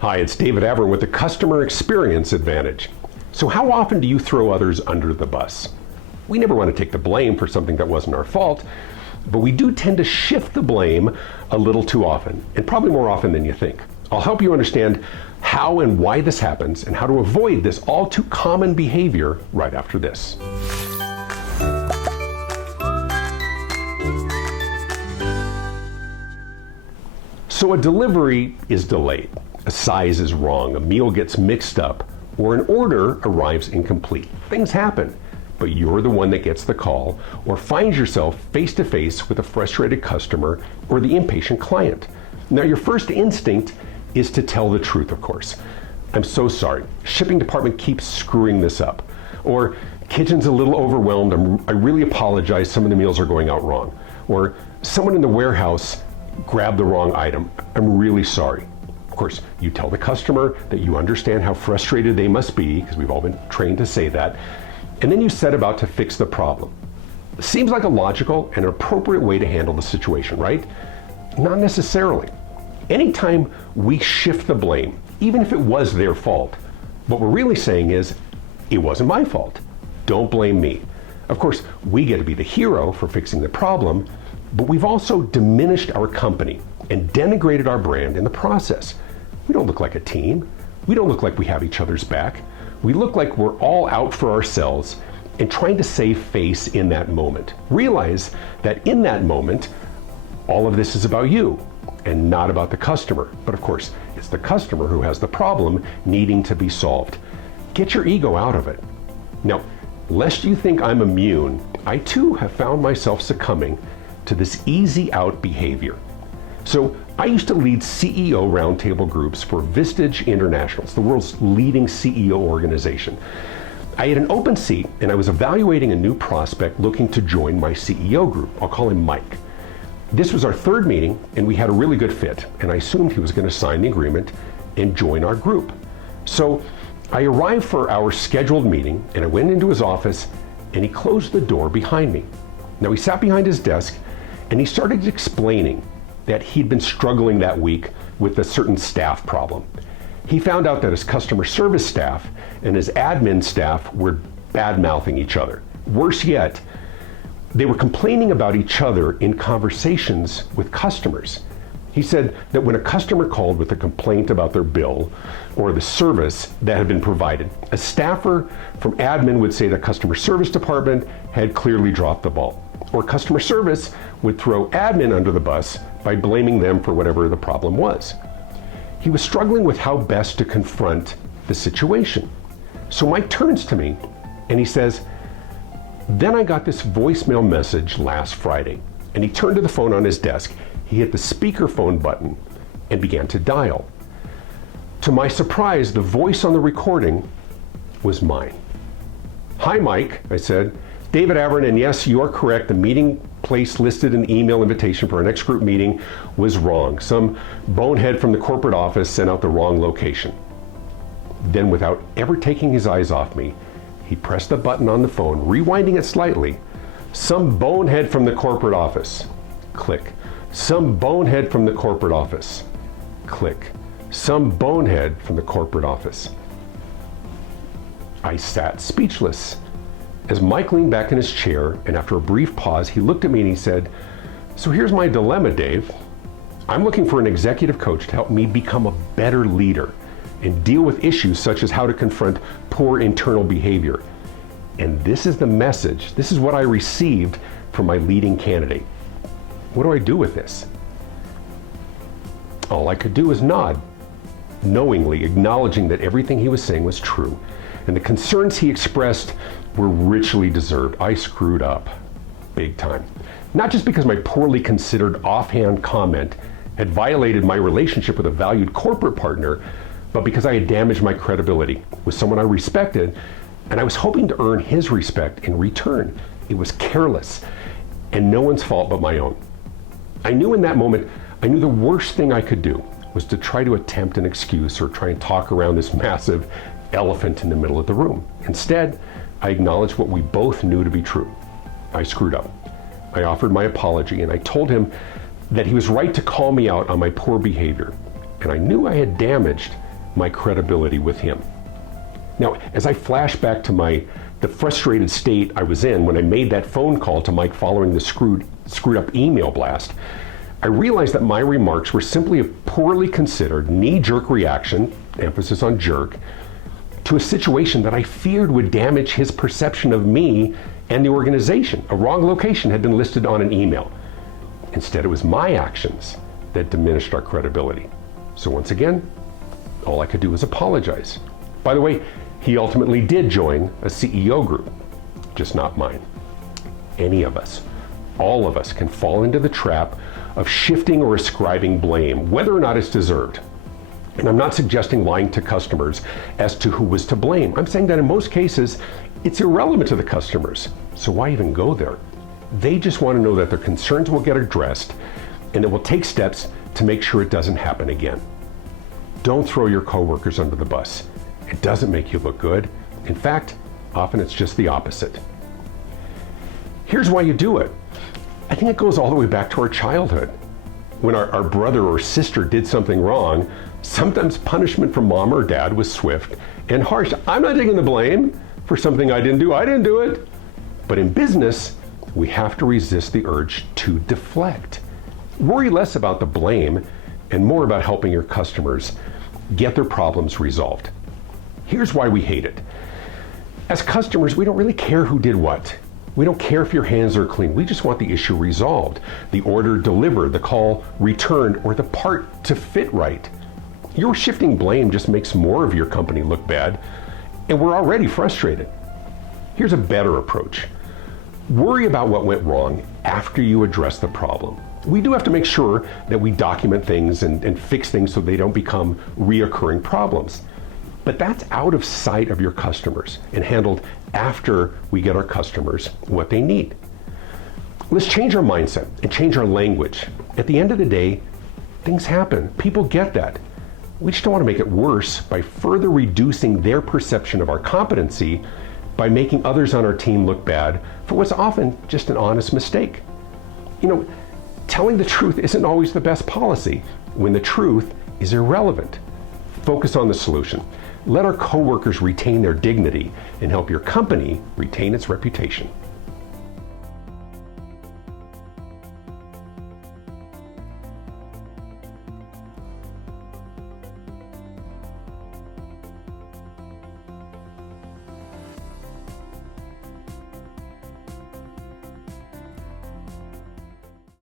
Hi, it's David Avrin with the Customer Experience Advantage. So how often do you throw others under the bus? We never want to take the blame for something that wasn't our fault, but we do tend to shift the blame a little too often, and probably more often than you think. I'll help you understand how and why this happens and how to avoid this all too common behavior right after this. So a delivery is delayed, a size is wrong, a meal gets mixed up, or an order arrives incomplete. Things happen, but you're the one that gets the call or finds yourself face to face with a frustrated customer or the impatient client. Now your first instinct is to tell the truth, of course. I'm so sorry, shipping department keeps screwing this up. Or kitchen's a little overwhelmed, I really apologize, some of the meals are going out wrong. Or someone in the warehouse grabbed the wrong item, I'm really sorry. Of course, you tell the customer that you understand how frustrated they must be, because we've all been trained to say that, and then you set about to fix the problem. Seems like a logical and appropriate way to handle the situation, right? Not necessarily. Anytime we shift the blame, even if it was their fault, what we're really saying is, it wasn't my fault. Don't blame me. Of course, we get to be the hero for fixing the problem, but we've also diminished our company and denigrated our brand in the process. We don't look like a team. We don't look like we have each other's back. We look like we're all out for ourselves and trying to save face in that moment. Realize that in that moment, all of this is about you and not about the customer. But of course, it's the customer who has the problem needing to be solved. Get your ego out of it. Now, lest you think I'm immune, I too have found myself succumbing to this easy out behavior. So I used to lead CEO roundtable groups for Vistage International. It's the world's leading CEO organization. I had an open seat and I was evaluating a new prospect looking to join my CEO group. I'll call him Mike. This was our third meeting and we had a really good fit, and I assumed he was going to sign the agreement and join our group. So I arrived for our scheduled meeting and I went into his office and he closed the door behind me. Now he sat behind his desk and he started explaining that he'd been struggling that week with a certain staff problem. He found out that his customer service staff and his admin staff were bad-mouthing each other. Worse yet, they were complaining about each other in conversations with customers. He said that when a customer called with a complaint about their bill or the service that had been provided, a staffer from admin would say the customer service department had clearly dropped the ball. Or customer service would throw admin under the bus by blaming them for whatever the problem was. He was struggling with how best to confront the situation. So Mike turns to me and he says, "Then I got this voicemail message last Friday." And he turned to the phone on his desk, he hit the speakerphone button and began to dial. To my surprise, the voice on the recording was mine. "Hi Mike," I said. "David Avrin, and yes, you are correct. The meeting place listed in the email invitation for our next group meeting was wrong. Some bonehead from the corporate office sent out the wrong location." Then, without ever taking his eyes off me, he pressed the button on the phone, rewinding it slightly. "Some bonehead from the corporate office." Click. "Some bonehead from the corporate office." Click. "Some bonehead from the corporate office." I sat speechless. As Mike leaned back in his chair, and after a brief pause, he looked at me and he said, "So here's my dilemma, Dave. I'm looking for an executive coach to help me become a better leader and deal with issues such as how to confront poor internal behavior. And this is the message, this is what I received from my leading candidate. What do I do with this?" All I could do was nod, knowingly acknowledging that everything he was saying was true, and the concerns he expressed were richly deserved. I screwed up, big time. Not just because my poorly considered offhand comment had violated my relationship with a valued corporate partner, but because I had damaged my credibility with someone I respected, and I was hoping to earn his respect in return. It was careless, and no one's fault but my own. I knew in that moment, I knew the worst thing I could do was to try to attempt an excuse or try and talk around this massive elephant in the middle of the room. Instead, I acknowledged what we both knew to be true. I screwed up. I offered my apology and I told him that he was right to call me out on my poor behavior. And I knew I had damaged my credibility with him. Now, as I flash back to the frustrated state I was in when I made that phone call to Mike following the screwed up email blast, I realized that my remarks were simply a poorly considered knee-jerk reaction, emphasis on jerk, to a situation that I feared would damage his perception of me and the organization. A wrong location had been listed on an email. Instead, it was my actions that diminished our credibility. So once again, all I could do was apologize. By the way, he ultimately did join a CEO group, just not mine. Any of us, all of us, can fall into the trap of shifting or ascribing blame, whether or not it's deserved. And I'm not suggesting lying to customers as to who was to blame. I'm saying that in most cases, it's irrelevant to the customers. So why even go there? They just want to know that their concerns will get addressed and that we'll take steps to make sure it doesn't happen again. Don't throw your coworkers under the bus. It doesn't make you look good. In fact, often it's just the opposite. Here's why you do it. I think it goes all the way back to our childhood. When our brother or sister did something wrong, sometimes punishment from mom or dad was swift and harsh. I'm not taking the blame for something I didn't do. I didn't do it. But in business, we have to resist the urge to deflect. Worry less about the blame and more about helping your customers get their problems resolved. Here's why we hate it. As customers, we don't really care who did what. We don't care if your hands are clean. We just want the issue resolved, the order delivered, the call returned, or the part to fit right. Your shifting blame just makes more of your company look bad, and we're already frustrated. Here's a better approach. Worry about what went wrong after you address the problem. We do have to make sure that we document things and fix things so they don't become reoccurring problems. But that's out of sight of your customers and handled after we get our customers what they need. Let's change our mindset and change our language. At the end of the day, things happen. People get that. We just don't want to make it worse by further reducing their perception of our competency by making others on our team look bad for what's often just an honest mistake. Telling the truth isn't always the best policy when the truth is irrelevant. Focus on the solution. Let our coworkers retain their dignity and help your company retain its reputation.